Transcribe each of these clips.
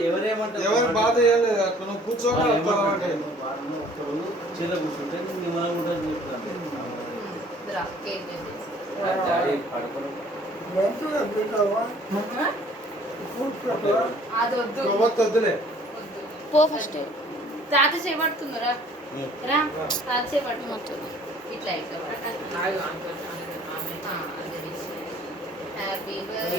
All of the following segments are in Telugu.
ఎవరు బాధ చేయలేదు అక్కడ నువ్వు కూర్చోవాలి చీల కూర్చుంటే నిమ్మలం ఉంటుంది వద్దులే పో ఫస్ట్ తాత చేపడుతున్నారా రా తాత చేపడుతున్నా ఇట్లా ఇట్లా హ్యాపీ బర్త్డే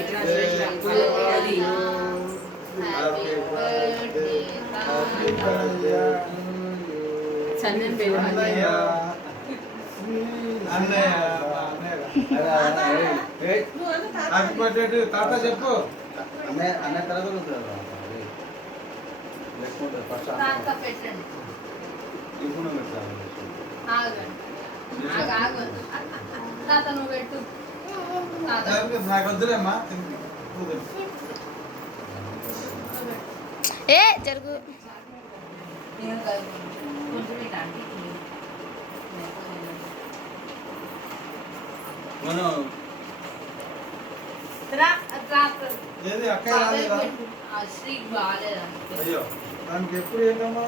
చందన్ బేబీ తాత చెప్పు అన్న తర్వాత పెట్టండి ఇప్పుడు పెట్టాలి తాత నువ్వు పెట్టు నాకు వద్దులేమ్మా ఏ జరుగు మనం ఏది అక్కయ్య రాలేదా శ్రీకి బాగాలేదా అయ్యో దానికి ఎప్పుడు ఏంటమ్మా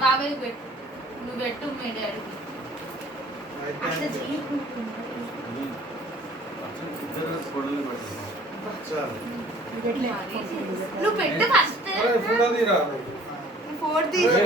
బాబాయ్ పెట్టు నువ్వు పెట్టు మీ డాడీకి నువ్వు పెట్టు ఫస్ట్ ఫోటో తీరా ఫోర్ తీసి